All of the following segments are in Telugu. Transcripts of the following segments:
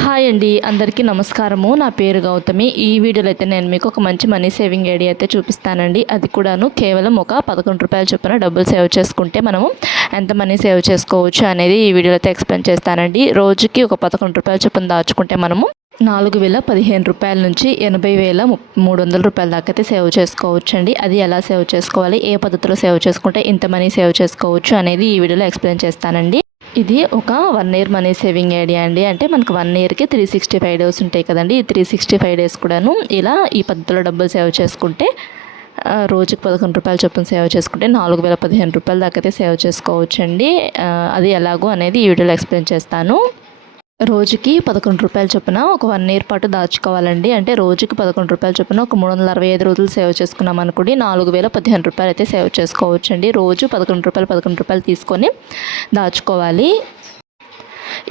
హాయ్ అండి, అందరికీ నమస్కారము. నా పేరు గౌతమి. ఈ వీడియోలో అయితే నేను మీకు ఒక మంచి మనీ సేవింగ్ ఐడియా అయితే చూపిస్తానండి. అది కూడాను కేవలం ఒక రూ. 11 చొప్పున డబ్బులు సేవ్ చేసుకుంటే మనము ఎంత మనీ సేవ్ చేసుకోవచ్చు అనేది ఈ వీడియోలో అయితే ఎక్స్ప్లెయిన్ చేస్తానండి. రోజుకి ఒక రూ. 11 చొప్పున దాచుకుంటే మనము 4,015 రూపాయల నుంచి 80,300 రూపాయల దాకా అయితే సేవ్ చేసుకోవచ్చు అండి. అది ఎలా సేవ్ చేసుకోవాలి, ఏ పద్ధతిలో సేవ్ చేసుకుంటే ఇంత మనీ సేవ్ చేసుకోవచ్చు అనేది ఈ వీడియోలో ఎక్స్ప్లెయిన్ చేస్తానండి. ఇది ఒక 1 ఇయర్ మనీ సేవింగ్ ఐడియా అండి. అంటే మనకు 1 ఇయర్కి 365 డేస్ ఉంటాయి కదండి. ఈ 365 డేస్ కూడాను ఇలా ఈ పద్ధతిలో డబ్బులు సేవ్ చేసుకుంటే రోజుకి రూ. 11 చొప్పున సేవ్ చేసుకుంటే 4,015 రూపాయల దాకా అయితే సేవ్ చేసుకోవచ్చండి. అది ఎలాగో అనేది ఈ వీడియోలో ఎక్స్ప్లెయిన్ చేస్తాను. రోజుకి రూ. 11 చొప్పున ఒక 1 ఇయర్ పాటు దాచుకోవాలండి. అంటే రోజుకి రూ. 11 చొప్పున ఒక 365 రోజులు సేవ్ చేసుకున్నాం అనుకోండి 4,015 రూపాయలు అయితే సేవ్ చేసుకోవచ్చండి. రోజు రూ. 11 తీసుకొని దాచుకోవాలి.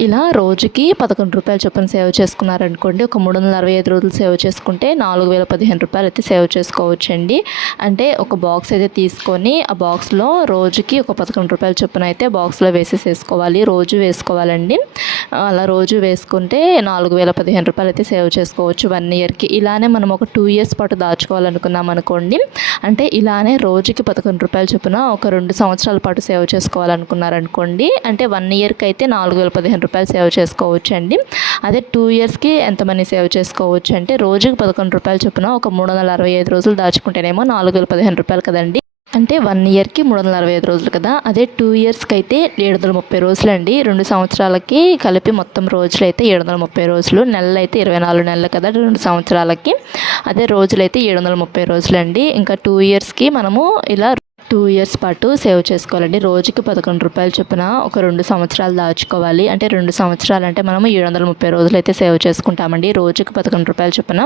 ఇలా రోజుకి రూ. 11 చొప్పున సేవ్ చేసుకున్నారనుకోండి ఒక 365 రోజులు సేవ్ చేసుకుంటే 4,015 రూపాయలు అయితే సేవ్ చేసుకోవచ్చండి. అంటే ఒక బాక్స్ అయితే తీసుకొని ఆ బాక్స్లో రోజుకి ఒక రూ. 11 చొప్పున అయితే బాక్స్లో వేసేసుకోవాలి. రోజు వేసుకోవాలండి. అలా రోజు వేసుకుంటే 4,015 రూపాయలు అయితే సేవ్ చేసుకోవచ్చు 1 ఇయర్కి. ఇలానే మనం ఒక 2 ఇయర్స్ పాటు దాచుకోవాలనుకున్నాం అనుకోండి, అంటే ఇలానే రోజుకి రూ. 11 చొప్పున ఒక 2 సంవత్సరాల పాటు సేవ్ చేసుకోవాలనుకున్నారనుకోండి, అంటే 1 ఇయర్కి అయితే 4,015 రూపాయలు సేవ్ చేసుకోవచ్చు అండి. అదే 2 ఇయర్స్కి ఎంత మనీ సేవ్ చేసుకోవచ్చు అంటే రోజుకి రూ. 11 చొప్పున ఒక 365 రోజులు దాచుకుంటేనేమో 4,015 రూపాయలు కదండి. అంటే 1 ఇయర్కి 365 రోజులు కదా. అదే 2 ఇయర్స్కి అయితే 730 రోజులు అండి. 2 సంవత్సరాలకి కలిపి మొత్తం రోజులు అయితే 730 రోజులు. నెలలు అయితే 24 నెలలు కదా 2 సంవత్సరాలకి. అదే రోజులు అయితే 730 రోజులు అండి. ఇంకా 2 ఇయర్స్కి మనము ఇలా 2 ఇయర్స్ పాటు సేవ్ చేసుకోవాలండి. రోజుకి రూ. 11 చొప్పున ఒక 2 సంవత్సరాలు దాచుకోవాలి. అంటే 2 సంవత్సరాలు అంటే మనము 730 రోజులు అయితే సేవ్ చేసుకుంటామండి. రోజుకి రూ. 11 చొప్పున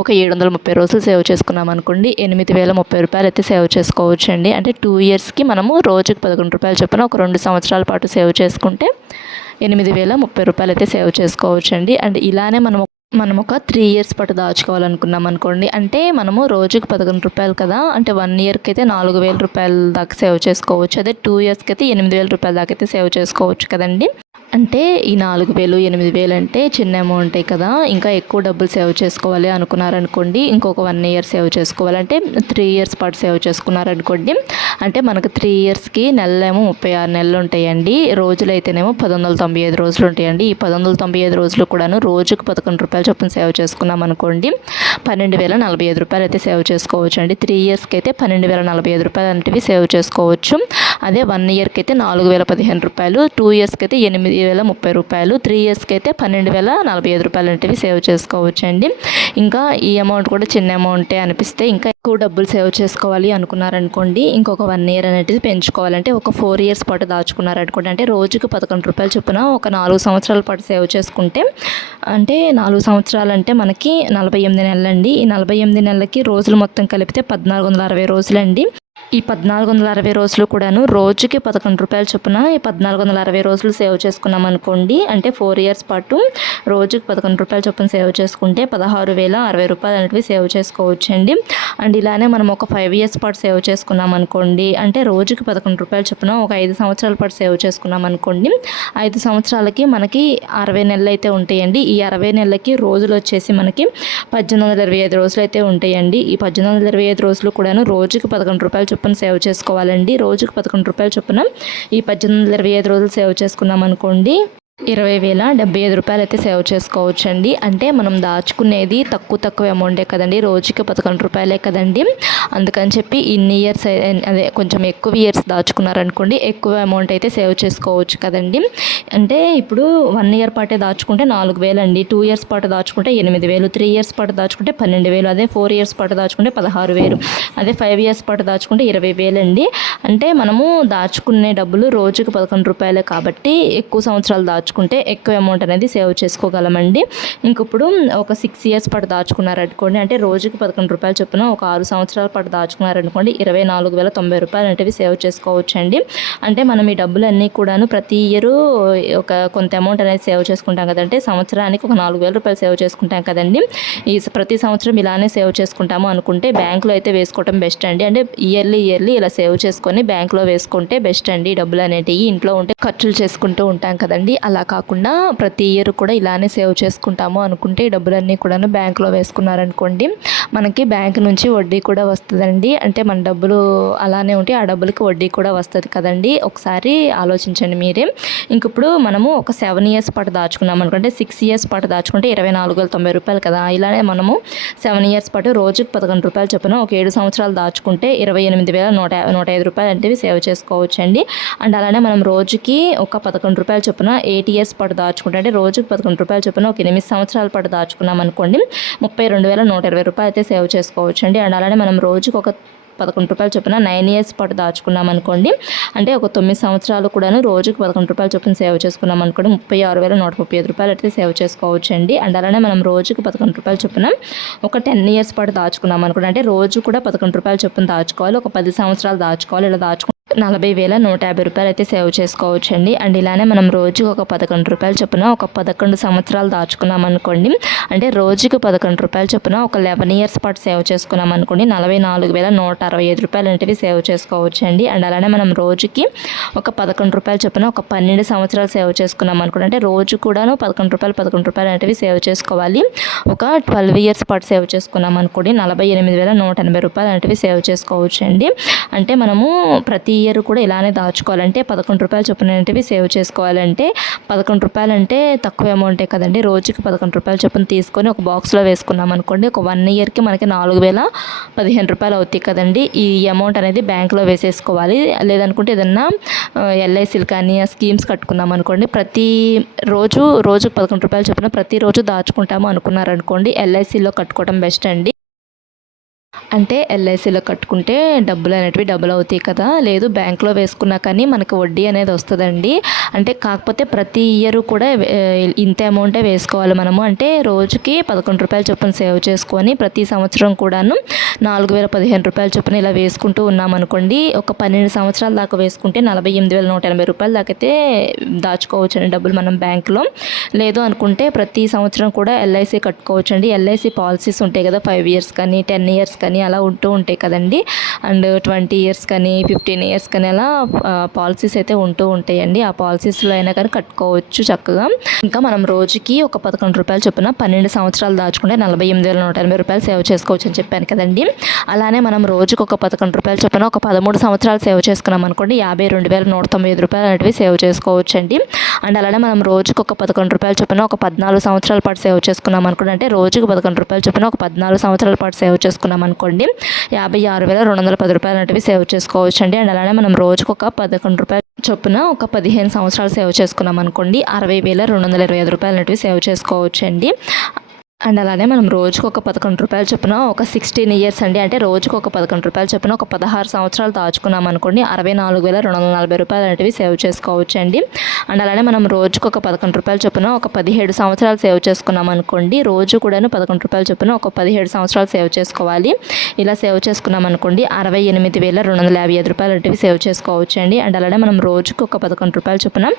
ఒక 730 రోజులు సేవ్ చేసుకున్నాం అనుకోండి 8,030 రూపాయలు అయితే సేవ్ చేసుకోవచ్చు అండి. అంటే 2 ఇయర్స్కి మనము రోజుకి రూ. 11 చొప్పున ఒక 2 సంవత్సరాల పాటు సేవ్ చేసుకుంటే 8,030 రూపాయలు అయితే సేవ్ చేసుకోవచ్చు అండి. అండ్ ఇలానే మనం ఒక 3 ఇయర్స్ పాటు దాచుకోవాలనుకున్నాం అనుకోండి, అంటే మనము రోజుకి రూ. 11 కదా. అంటే 1 ఇయర్కి అయితే 4,000 రూపాయల దాకా సేవ్ చేసుకోవచ్చు. అదే 2 ఇయర్స్కి అయితే 8,000 రూపాయల దాకా అయితే సేవ్ చేసుకోవచ్చు కదండి. అంటే ఈ 4,000, 8,000 అంటే చిన్న అమౌంటే కదా. ఇంకా ఎక్కువ డబ్బులు సేవ్ చేసుకోవాలి అనుకున్నారనుకోండి, ఇంకొక 1 ఇయర్ సేవ్ చేసుకోవాలంటే 3 ఇయర్స్ పాటు సేవ్ చేసుకున్నారనుకోండి, అంటే మనకు 3 ఇయర్స్కి నెలలేమో 36 నెలలు ఉంటాయండి. రోజులు అయితేనేమో 1,195 రోజులు ఉంటాయండి. ఈ 1,195 రోజులు కూడాను రోజుకు రూ. 11 చొప్పున సేవ్ చేసుకున్నాం అనుకోండి 12,045 రూపాయలు అయితే సేవ్ చేసుకోవచ్చు అండి. 3 ఇయర్స్కి అయితే 12,045 రూపాయలు అనేవి సేవ్ చేసుకోవచ్చు. అదే 1 ఇయర్కి అయితే 4,015 రూపాయలు, 2 ఇయర్స్కి అయితే 8,030 రూపాయలు, 3 ఇయర్స్కి అయితే 12,045 రూపాయలు అనేవి సేవ్ చేసుకోవచ్చు అండి. ఇంకా ఈ అమౌంట్ కూడా చిన్న అమౌంటే అనిపిస్తే ఇంకా ఎక్కువ డబ్బులు సేవ్ చేసుకోవాలి అనుకున్నారనుకోండి, ఇంకొక 1 ఇయర్ అనేది పెంచుకోవాలంటే ఒక 4 ఇయర్స్ పాటు దాచుకున్నారనుకోండి, అంటే రోజుకి రూ. 11 చొప్పున ఒక 4 సంవత్సరాల పాటు సేవ్ చేసుకుంటే, అంటే 4 సంవత్సరాలు అంటే మనకి 48 నెలలండి. ఈ 48 నెలలకి రోజులు మొత్తం కలిపితే 1,460 రోజులండి. ఈ 1,460 రోజులు కూడాను రోజుకి రూ. 11 చొప్పున ఈ 1,460 రోజులు సేవ్ చేసుకున్నాం అనుకోండి, అంటే 4 ఇయర్స్ పాటు రోజుకి రూ. 11 చొప్పున సేవ్ చేసుకుంటే 16,060 రూపాయలు అనేవి సేవ్ చేసుకోవచ్చు అండి. అండ్ ఇలానే మనం ఒక 5 ఇయర్స్ పాటు సేవ్ చేసుకున్నాం అనుకోండి, అంటే రోజుకి రూ. 11 చొప్పున ఒక 5 సంవత్సరాల పాటు సేవ్ చేసుకున్నాం అనుకోండి, 5 సంవత్సరాలకి మనకి 60 నెలలు అయితే ఉంటాయండి. ఈ 60 నెలలకి రోజులు వచ్చేసి మనకి 1,825 రోజులు అయితే ఉంటాయండి. ఈ 1,825 రోజులు కూడాను రోజుకి రూ. 11 చొప్పున సేవ్ చేసుకోవాలండి. రోజుకి రూ. 11 చొప్పున ఈ 1,825 రోజులు సేవ్ చేసుకున్నాం అనుకోండి 20,075 రూపాయలు అయితే సేవ్ చేసుకోవచ్చు అండి. అంటే మనం దాచుకునేది తక్కువ అమౌంటే కదండి. రోజుకి రూ. 11 కదండి. అందుకని చెప్పి ఇన్ని ఇయర్స్ అదే కొంచెం ఎక్కువ ఇయర్స్ దాచుకున్నారనుకోండి ఎక్కువ అమౌంట్ అయితే సేవ్ చేసుకోవచ్చు కదండి. అంటే ఇప్పుడు 1 ఇయర్ పాటే దాచుకుంటే 4,000 అండి. 2 ఇయర్స్ పాటు దాచుకుంటే 8,000, 3 ఇయర్స్ పాటు దాచుకుంటే 12,000, అదే 4 ఇయర్స్ పాటు దాచుకుంటే 16,000, అదే 5 ఇయర్స్ పాటు దాచుకుంటే 20,000 అండి. అంటే మనము దాచుకునే డబ్బులు రోజుకి రూ. 11 కాబట్టి ఎక్కువ సంవత్సరాలు దాచుకుంటే ఎక్కువ అమౌంట్ అనేది సేవ్ చేసుకోగలమండి. ఇంక ఇప్పుడు ఒక 6 ఇయర్స్ పాటు దాచుకున్నారనుకోండి, అంటే రోజుకి రూ. 11 చొప్పున ఒక 6 సంవత్సరాల పాటు దాచుకున్నారనుకోండి 24,090 రూపాయలు అనేవి సేవ్ చేసుకోవచ్చు అండి. అంటే మనం ఈ డబ్బులన్నీ కూడాను ప్రతి ఇయరు ఒక కొంత అమౌంట్ అనేది సేవ్ చేసుకుంటాం కదంటే సంవత్సరానికి ఒక 4,000 రూపాయలు సేవ్ చేసుకుంటాం కదండి. ఈ ప్రతి సంవత్సరం ఇలానే సేవ్ చేసుకుంటాము అనుకుంటే బ్యాంకులో అయితే వేసుకోవడం బెస్ట్ అండి. అంటే ఇయర్లీ ఇలా సేవ్ చేసుకొని బ్యాంకులో వేసుకుంటే బెస్ట్ అండి. డబ్బులు అనేటివి ఇంట్లో ఉంటే ఖర్చులు చేసుకుంటూ ఉంటాం కదండి. అలా కాకుండా ప్రతి ఇయర్ కూడా ఇలానే సేవ్ చేసుకుంటాము అనుకుంటే ఈ డబ్బులన్నీ కూడాను బ్యాంకులో వేసుకున్నారనుకోండి, మనకి బ్యాంక్ నుంచి వడ్డీ కూడా వస్తుందండి. అంటే మన డబ్బులు అలానే ఉంటే ఆ డబ్బులకి వడ్డీ కూడా వస్తుంది కదండి. ఒకసారి ఆలోచించండి మీరే. ఇంక ఇప్పుడు మనము ఒక 7 ఇయర్స్ పాటు దాచుకున్నాం అనుకుంటే, 6 ఇయర్స్ పాటు దాచుకుంటే 24,90 రూపాయలు కదా. ఇలానే మనము 7 ఇయర్స్ పాటు రోజుకి 11 రూపాయలు చొప్పున ఒక 7 సంవత్సరాలు దాచుకుంటే 28,105 రూపాయలు అంటే సేవ్ చేసుకోవచ్చు అండి. అండ్ అలానే మనం రోజుకి ఒక 11 రూపాయలు చొప్పున 8 ఇయర్స్ పాటు దాచుకుంటే, అంటే రోజుకి 11 రూపాయలు చొప్పున ఒక 8 సంవత్సరాల పాటు దాచుకున్నాం అనుకోండి, 32,120 రూపాయలు అయితే సేవ్ చేసుకోవచ్చు అండి. అండ్ అలానే మనం రోజుకి ఒక 11 రూపాయలు చొప్పున 9 ఇయర్స్ పాటు దాచుకున్నాం అనుకోండి, అంటే ఒక 9 సంవత్సరాలు కూడాను రోజుకి 11 రూపాయలు చొప్పున సేవ్ చేసుకున్నాం అనుకోండి, 36,135 రూపాయలు అయితే సేవ్ చేసుకోవచ్చు అండి. అండ్ అలానే మనం రోజుకి 11 రూపాయలు చొప్పున ఒక 10 ఇయర్స్ పాటు దాచుకున్నాం అనుకోండి, అంటే రోజు కూడా 11 రూపాయలు చొప్పున దాచుకోవాలి, ఒక 10 సంవత్సరాలు దాచుకోవాలి. ఇలా 40,150 రూపాయలు అయితే సేవ్ చేసుకోవచ్చు అండి. అండ్ ఇలానే మనం రోజుకి ఒక 11 రూపాయలు చొప్పున ఒక 11 సంవత్సరాలు దాచుకున్నాం అనుకోండి, అంటే రోజుకి 11 రూపాయలు చొప్పున ఒక 11 ఇయర్స్ పాటు సేవ్ చేసుకున్నాం అనుకోండి, 44,165 రూపాయలు అనేవి సేవ్ చేసుకోవచ్చు అండి. అండ్ అలానే మనం రోజుకి ఒక 11 రూపాయలు చొప్పున ఒక 12 సంవత్సరాలు సేవ్ చేసుకున్నాం అనుకోండి, అంటే రోజు కూడాను 11 రూపాయలు అనేవి సేవ్ చేసుకోవాలి. ఒక 12 ఇయర్స్ పాటు సేవ్ చేసుకున్నాం అనుకోండి, 48,180 రూపాయలు అనేవి సేవ్ చేసుకోవచ్చు అండి. అంటే మనము ప్రతి ఇయర్ కూడా ఇలానే దాచుకోవాలంటే 11 రూపాయలు చొప్పున అనేవి సేవ్ చేసుకోవాలంటే 11 రూపాయలు అంటే తక్కువ అమౌంటే కదండి. రోజుకి 11 రూపాయలు చొప్పున తీసుకొని ఒక బాక్స్లో వేసుకున్నాం అనుకోండి, ఒక 1 ఇయర్కి మనకి 4,015 రూపాయలు అవుతాయి కదండి. ఈ అమౌంట్ అనేది బ్యాంకులో వేసేసుకోవాలి. లేదనుకుంటే ఏదన్నా ఎల్ఐసీలు కానీ స్కీమ్స్ కట్టుకున్నాం అనుకోండి, రోజుకి 11 రూపాయలు చొప్పున ప్రతిరోజు దాచుకుంటాము అనుకున్నారనుకోండి, ఎల్ఐసీలో కట్టుకోవడం బెస్ట్ అండి. అంటే ఎల్ఐసీలో కట్టుకుంటే డబ్బులు అనేటివి డబుల్ అవుతాయి కదా. లేదు బ్యాంకులో వేసుకున్నా కానీ మనకు వడ్డీ అనేది వస్తుందండి. అంటే కాకపోతే ప్రతి ఇయర్ కూడా ఇంత అమౌంటే వేసుకోవాలి మనము. అంటే రోజుకి 11 రూపాయలు చొప్పున సేవ్ చేసుకొని ప్రతి సంవత్సరం కూడాను 4,015 రూపాయలు చొప్పున ఇలా వేసుకుంటూ ఉన్నామనుకోండి, ఒక 12 సంవత్సరాల దాకా వేసుకుంటే 48,180 రూపాయలు దాకా అయితే దాచుకోవచ్చు అండి డబ్బులు మనం బ్యాంకులో. లేదు అనుకుంటే ప్రతి సంవత్సరం కూడా ఎల్ఐసీ కట్టుకోవచ్చు అండి. ఎల్ఐసీ పాలసీస్ ఉంటాయి కదా, 5 ఇయర్స్ కానీ 10 ఇయర్స్ కానీ అలా ఉంటూ ఉంటాయి కదండి. అండ్ 20 ఇయర్స్ కానీ 15 ఇయర్స్ కానీ అలా పాలసీస్ అయితే ఉంటూ ఉంటాయండి. ఆ పాలసీస్లో అయినా కానీ కట్టుకోవచ్చు చక్కగా. ఇంకా మనం రోజుకి ఒక 11 రూపాయలు చొప్పున 12 సంవత్సరాలు దాచుకుంటే 48,180 రూపాయలు సేవ్ చేసుకోవచ్చు అని చెప్పాను కదండి. అలానే మనం రోజుకి ఒక 11 రూపాయలు చొప్పున ఒక 13 సంవత్సరాలు సేవ్ చేసుకున్నాం అనుకోండి, 52,195 రూపాయలు అనేవి సేవ్ చేసుకోవచ్చు అండి. అండ్ అలానే మనం రోజుకి ఒక 11 రూపాయలు చొప్పున ఒక 14 సంవత్సరాల పాటు సేవ్ చేసుకున్నాం అనుకోండి, అంటే రోజుకి 11 రూపాయలు చొప్పున ఒక 14 సంవత్సరాల పాటు సేవ్ చేసుకున్నాం అనుకోండి, 56,210 రూపాయలు అనేవి సేవ్ చేసుకోవచ్చు అండి. అండ్ అలానే మనం రోజుకు ఒక 11 రూపాయలు చొప్పున ఒక 15 సంవత్సరాలు సేవ్ చేసుకున్నాం అనుకోండి, 60,225 రూపాయలు అనేవి సేవ్ చేసుకోవచ్చు అండి. అండ్ అలానే మనం రోజుకు ఒక 11 రూపాయలు చొప్పున ఒక 16 ఇయర్స్ అండి, అంటే రోజుకు ఒక 11 రూపాయలు చొప్పున ఒక 16 సంవత్సరాలు దాచుకున్నాం అనుకోండి, 64,240 రూపాయలు అనేవి సేవ్ చేసుకోవచ్చు అండి. అండ్ అలానే మనం రోజుకు ఒక 11 రూపాయలు చొప్పున ఒక 17 సంవత్సరాలు సేవ్ చేసుకున్నాం అనుకోండి, రోజు కూడాను 11 రూపాయలు చొప్పున ఒక 17 సంవత్సరాలు సేవ్ చేసుకోవాలి. ఇలా సేవ్ చేసుకున్నాం అనుకోండి, 68,255 రూపాయలు అనేవి సేవ్ చేసుకోవచ్చు అండి. అండ్ అలానే మనం రోజుకు ఒక 11 రూపాయలు చొప్పున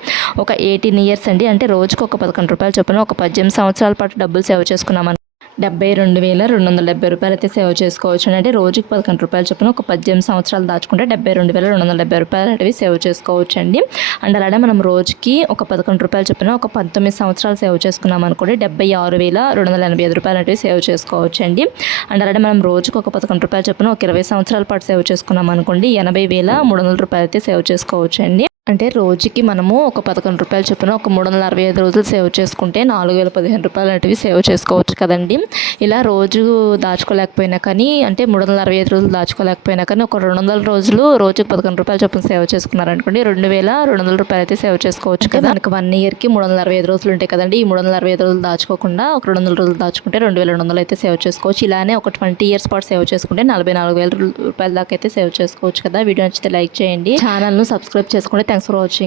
ఒక 18 ఇయర్స్ అండి, అంటే రోజుకు ఒక 11 రూపాయలు చొప్పున ఒక 18 సంవత్సరాల పాటు డబ్బులు సేవ్ చేసుకున్నాం 72,270 రూపాయలు అయితే సేవ్ చేసుకోవచ్చు. అంటే రోజుకి 11 రూపాయలు చొప్పున ఒక 18 సంవత్సరాలు దాచుకుంటే 72,270 రూపాయలు అనేవి సేవ్ చేసుకోవచ్చు అండి. అండ్ అలానే మనం రోజుకి ఒక 11 రూపాయలు చొప్పున ఒక 19 సంవత్సరాలు సేవ్ చేసుకున్నాం అనుకోండి, 76,285 రూపాయలు అనేవి సేవ్ చేసుకోవచ్చు అండి. అండ్ అలానే మనం రోజుకి ఒక 11 రూపాయలు చొప్పున ఒక 20 సంవత్సరాల పాటు సేవ్ చేసుకున్నాం అనుకోండి, 80,300 రూపాయలు అయితే సేవ్ చేసుకోవచ్చు అండి. అంటే రోజుకి మనము ఒక 11 రూపాయలు చొప్పున ఒక 365 రోజులు సేవ్ చేసుకుంటే 4,015 రూపాయలు అనేవి సేవ్ చేసుకోవచ్చు కదండి. ఇలా రోజు దాచుకోలేకపోయినా కానీ, అంటే 365 రోజులు దాచుకోలేకపోయినా కానీ ఒక 200 రోజులు రోజుకి 11 రూపాయలు చొప్పున సేవ్ చేసుకున్నారనుకోండి, 2,200 రూపాయలు అయితే సేవ్ చేసుకోవచ్చు కదా. మనకి 1 ఇయర్కి 365 రోజులు ఉంటాయి కదండి. ఈ 365 రోజులు దాచుకోకుండా ఒక 200 రోజులు దాచుకుంటే 2,200 అయితే సేవ్ చేసుకోవచ్చు. ఇలానే ఒక 20 ఇయర్స్ పాటు సేవ్ చేసుకుంటే 44,000 రూపాయల దాకా అయితే సేవ్ చేసుకోవచ్చు కదా. వీడియో నచ్చితే లైక్ చేయండి, ఛానల్ను సబ్స్క్రైబ్ చేసుకోండి. Thanks for watching.